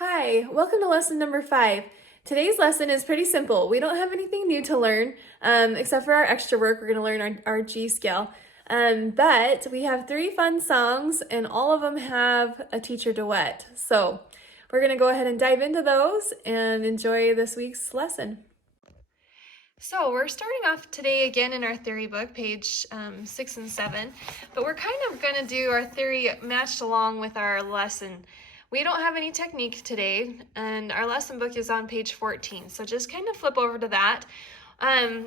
Hi, welcome to lesson number 5. Today's lesson is pretty simple. We don't have anything new to learn, except for our extra work. We're going to learn our G scale. But we have 3 fun songs, and all of them have a teacher duet. So we're going to go ahead and dive into those and enjoy this week's lesson. So we're starting off today again in our theory book, page 6 and 7, but we're kind of going to do our theory matched along with our lesson. We don't have any technique today, and our lesson book is on page 14, so just kind of flip over to that.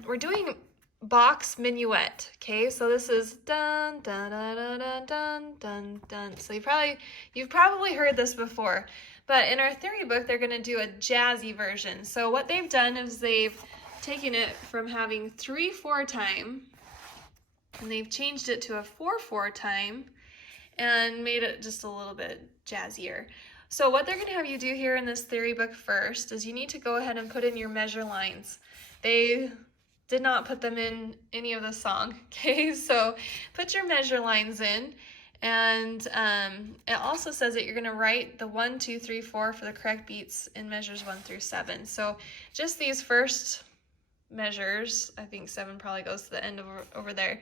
We're doing Bach's Minuet, okay? So this is dun dun dun dun dun dun dun dun. So you've probably heard this before, but in our theory book they're going to do a jazzy version. So what they've done is they've taken it from having 3/4 time, and they've changed it to a 4/4 time and made it just a little bit jazzier. So what they're going to have you do here in this theory book first is you need to go ahead and put in your measure lines. They did not put them in any of the song, okay? So put your measure lines in, and it also says that you're going to write the 1, 2, 3, 4 for the correct beats in measures 1 through 7. So just these first measures, I think 7 probably goes to the end over there.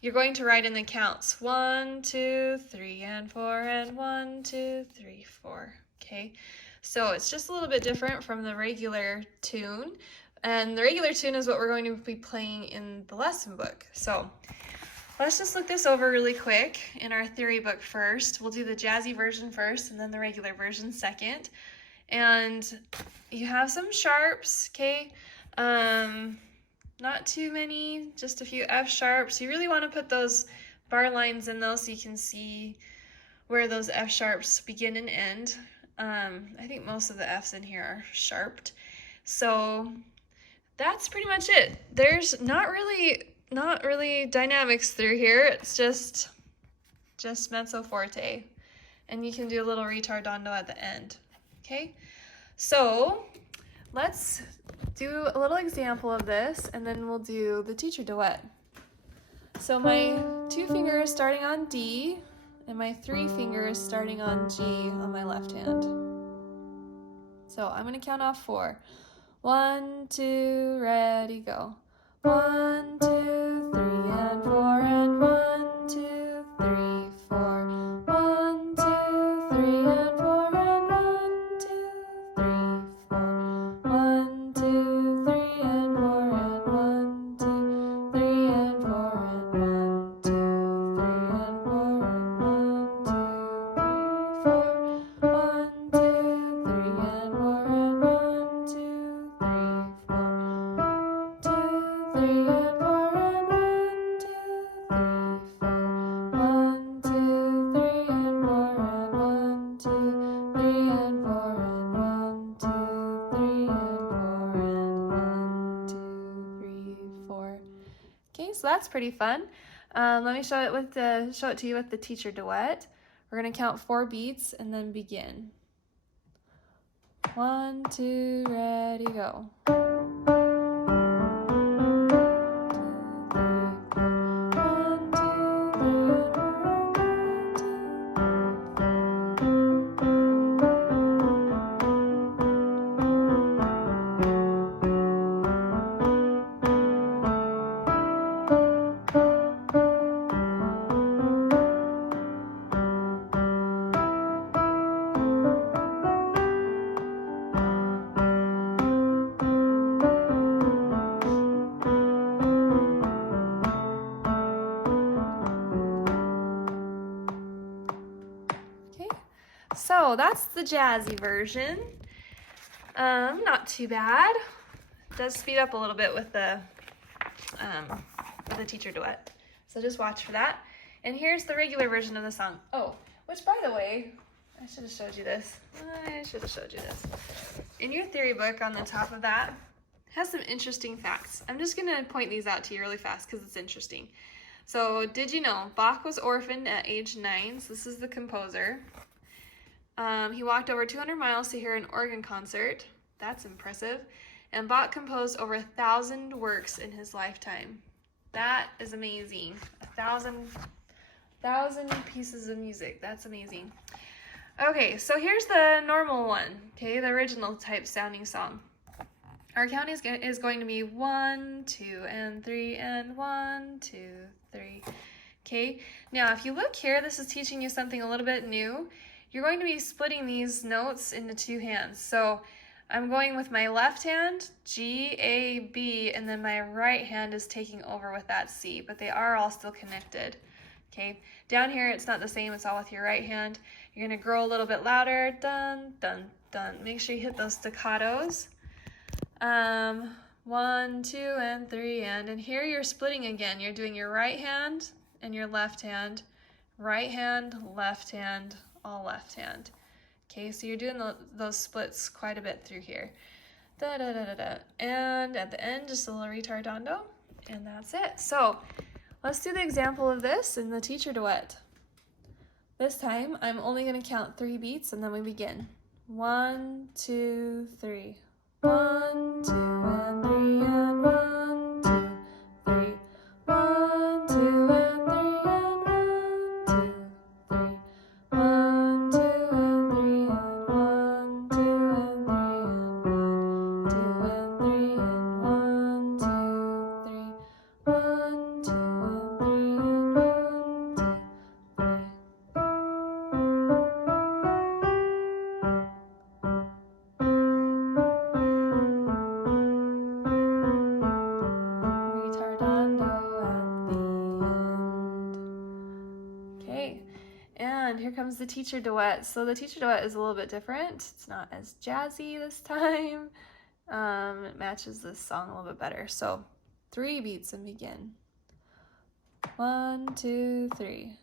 You're going to write in the counts 1, 2, 3, and 4, and 1, 2, 3, 4. Okay, so it's just a little bit different from the regular tune, and the regular tune is what we're going to be playing in the lesson book. So let's just look this over really quick in our theory book first. We'll do the jazzy version first and then the regular version second. And you have some sharps, okay? Not too many, just a few F sharps. You really want to put those bar lines in those so you can see where those F sharps begin and end. I think most of the Fs in here are sharped. So that's pretty much it. There's not really dynamics through here. It's just mezzo forte. And you can do a little ritardando at the end. Okay? So let's do a little example of this, and then we'll do the teacher duet. So my 2 fingers starting on D, and my 3 fingers starting on G on my left hand. So I'm going to count off 4. 1, 2, ready, go. 1, 2, 3, and 4, and 1, 2, 3, 4. 1, 2, 3, and 4, and 1, 2, 3, 4. 1, 2, 3, and 4, and 1, 2, 3, and 4, and 1, 2, 3, and 4, and 1, 2, 3, 4. 1, 2, 3, and 4, and 1, 2, 3, 4. 2, 3, and 4, and 1, 2, 3, 4. 1, 2, 3, and 4, and 1, 2, 3, and 4, and 1, 2, 3, and 4, and 1, 2, 3, 4. Okay, so that's pretty fun. Let me show it to you with the teacher duet. We're gonna count 4 beats and then begin. 1, 2, ready, go. 2, 3, 4. 1, 2, 3, and 4, and 1, 2. Okay, so that's the jazzy version. Not too bad. It does speed up a little bit with the teacher duet. So just watch for that. And here's the regular version of the song. Oh, which by the way, I should have showed you this. In your theory book on the top of that has some interesting facts. I'm just gonna point these out to you really fast because it's interesting. So did you know Bach was orphaned at age 9? So this is the composer. He walked over 200 miles to hear an organ concert. That's impressive. And Bach composed over 1,000 works in his lifetime. That is amazing. 1,000 pieces of music. That's amazing. Okay, so here's the normal one, okay, the original type sounding song. Our count is going to be 1, 2, and 3, and 1, 2, 3. Okay, now if you look here, this is teaching you something a little bit new. You're going to be splitting these notes into two hands. So I'm going with my left hand, G, A, B, and then my right hand is taking over with that C, but they are all still connected. Okay, down here it's not the same, it's all with your right hand. You're gonna grow a little bit louder, dun, dun, dun. Make sure you hit those staccatos. 1, 2, and 3, and here you're splitting again. You're doing your right hand and your left hand, left hand, all left hand. Okay, so you're doing those splits quite a bit through here. Da, da, da, da, da. And at the end, just a little retardando, and that's it. So let's do the example of this in the teacher duet. This time, I'm only going to count 3 beats, and then we begin. 1, 2, 3. 1, 2, and 3, and 1, 2, 3. 1, 2, and 3, and 1, 2, 3. 1, 2, and 3, and 1, 2, and 3, and 1, 2, and 3, and 1, 2, 3. 1, 2, and 3, and 1, 2, 3. And here comes the teacher duet. So the teacher duet is a little bit different. It's not as jazzy this time. It matches this song a little bit better. So 3 beats and begin. 1, 2, 3.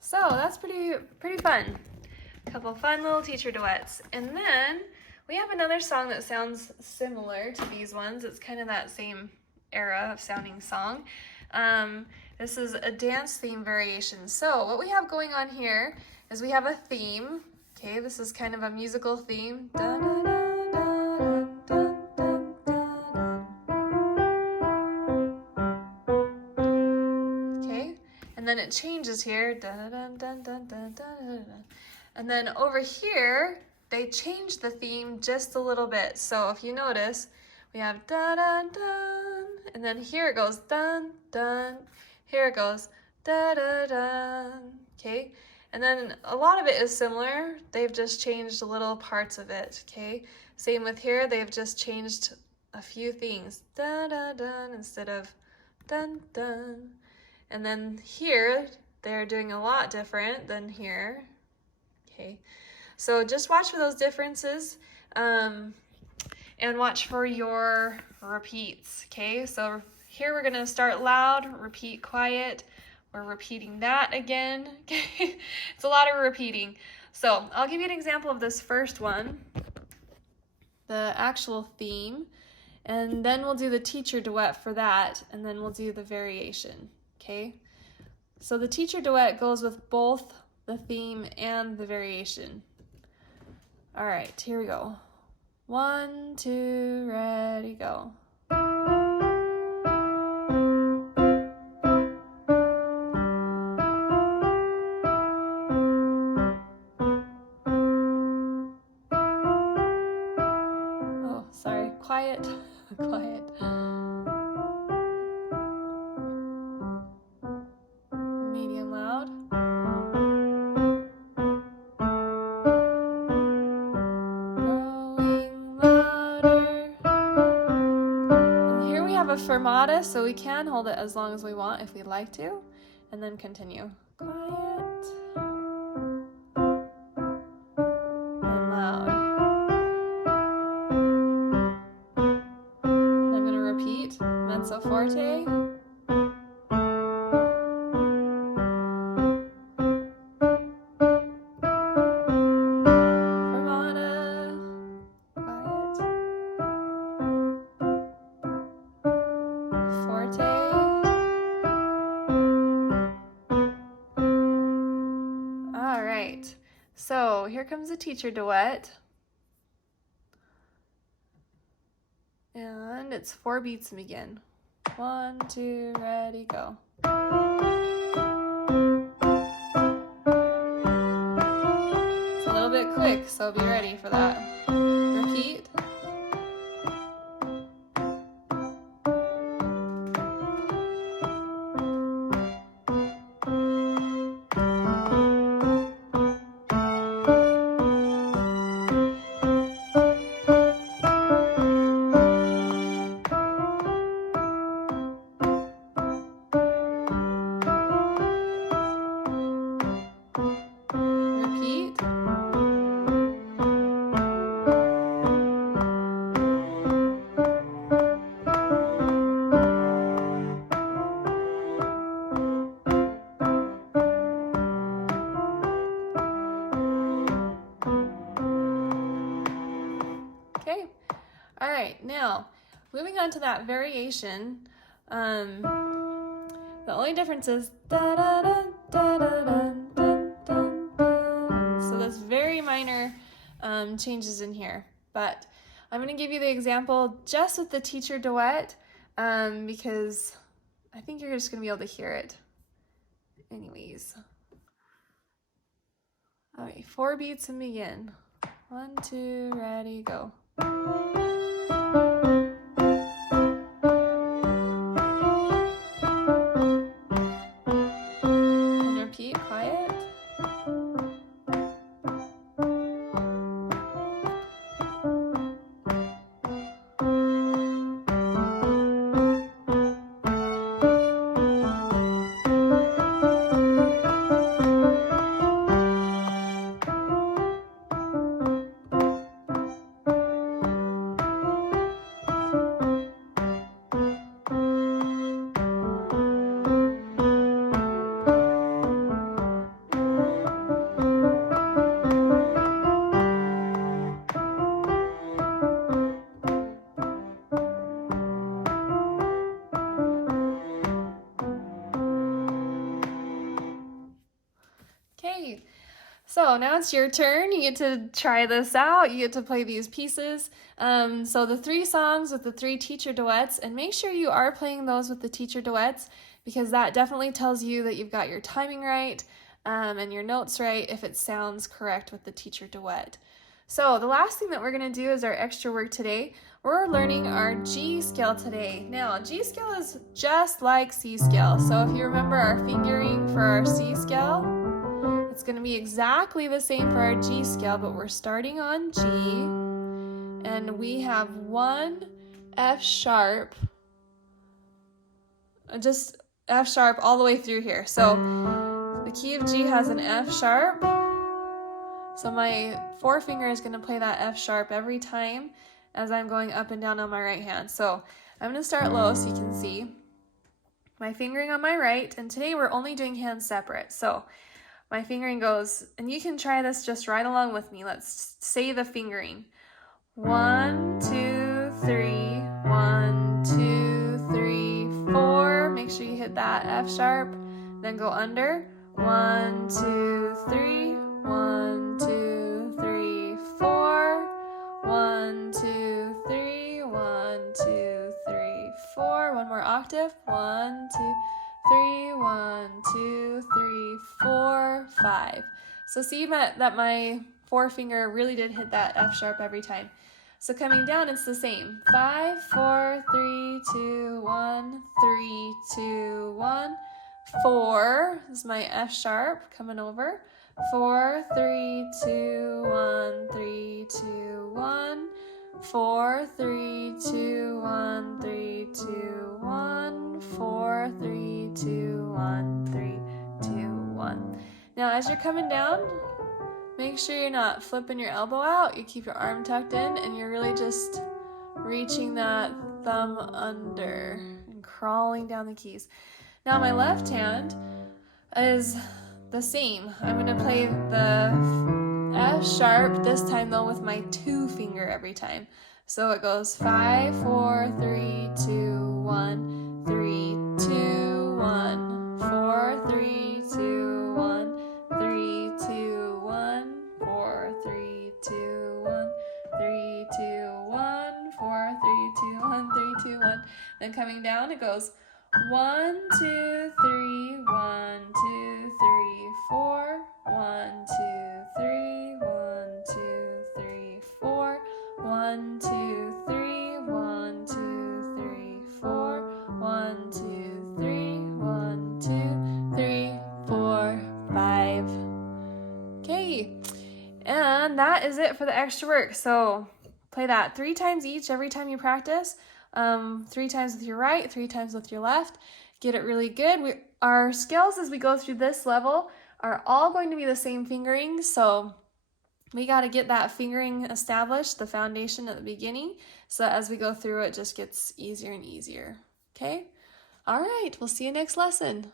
So that's pretty fun. A couple fun little teacher duets. And then we have another song that sounds similar to these ones. It's kind of that same era of sounding song. This is a dance theme variation. So what we have going on here is we have a theme. Okay, this is kind of a musical theme. Da, da, da. And then it changes here, dun, dun, dun, dun, dun, dun, dun. And then over here, they change the theme just a little bit. So if you notice, we have dun, dun, dun, and then here it goes dun, dun, here it goes da, da, dun, okay? And then a lot of it is similar. They've just changed little parts of it, okay? Same with here, they've just changed a few things, dun, dun, dun, instead of dun, dun. And then here, they're doing a lot different than here. Okay, so just watch for those differences and watch for your repeats. Okay, so here we're gonna start loud, repeat quiet. We're repeating that again. Okay, it's a lot of repeating. So I'll give you an example of this first one, the actual theme, and then we'll do the teacher duet for that, and then we'll do the variation. Okay, so the teacher duet goes with both the theme and the variation. All right, here we go. 1, 2, ready, go. Oh, sorry, quiet, quiet. Medium loud. Growing louder. And here we have a fermata, so we can hold it as long as we want if we'd like to, and then continue. Quiet. And loud. And I'm going to repeat. Mezzo forte. right, so here comes the teacher duet. And it's 4 beats and begin. 1, 2, ready, go. It's a little bit quick, so be ready for that. Repeat. Repeat. Okay, all right, now moving on to that variation. The only difference is da da da da da da da da. So there's very minor changes in here, but I'm going to give you the example just with the teacher duet because I think you're just going to be able to hear it. Anyways, all right, 4 beats and begin. 1, 2, ready, go. And repeat, quiet. Okay, so now it's your turn. You get to try this out. You get to play these pieces. So the 3 songs with the 3 teacher duets, and make sure you are playing those with the teacher duets because that definitely tells you that you've got your timing right and your notes right if it sounds correct with the teacher duet. So the last thing that we're going to do is our extra work today. We're learning our G scale today. Now, G scale is just like C scale. So if you remember our fingering for our C scale, it's going to be exactly the same for our G scale, but we're starting on G, and we have 1 F sharp, just F sharp all the way through here. So the key of G has an F sharp, so my forefinger is going to play that F sharp every time as I'm going up and down on my right hand. So I'm going to start low so you can see my fingering on my right, and today we're only doing hands separate. So my fingering goes, and you can try this just right along with me. Let's say the fingering. 1, 2, 3, 1, 2, 3, 4. Make sure you hit that F sharp, then go under. 1, 2, 3, 1, 2, 3, 4. 1, 2, 3, 1, 2, 3, 4. One more octave. 1, 2, 3, 1, 2, 3, 4, 5. So see that my forefinger really did hit that F sharp every time. So coming down, it's the same. 5, 4, 3, 2, 1, 3, 2, 1. 4 is my F sharp coming over. 4, 3, 2, 1, 3, 2, 1. 4, 3, 2, 1, 3, 2, 1. 4, 3, 2, 1, 3, 2, 1. Now as you're coming down, make sure you're not flipping your elbow out. You keep your arm tucked in and you're really just reaching that thumb under and crawling down the keys. Now my left hand is the same. I'm going to play the F sharp this time though with my 2 finger every time. So it goes 5, 4, 3, 2, 1, 3, 2, 1, 4, 3, 2, 1, 3, 2, then coming down, it goes 1, 2, 3, 1, 2, 3, 4, 1, 2, 3, 1, 2, 3, 4, 1, 2, 3, 1, 2, 3, 4, 1, 2, 3, 1, 2, 3, 4, 5. Okay, and that is it for the extra work. So play that 3 times each every time you practice. 3 times with your right, 3 times with your left. Get it really good. Our scales as we go through this level are all going to be the same fingering, so we got to get that fingering established, the foundation at the beginning, so that as we go through it just gets easier and easier. Okay? All right, we'll see you next lesson.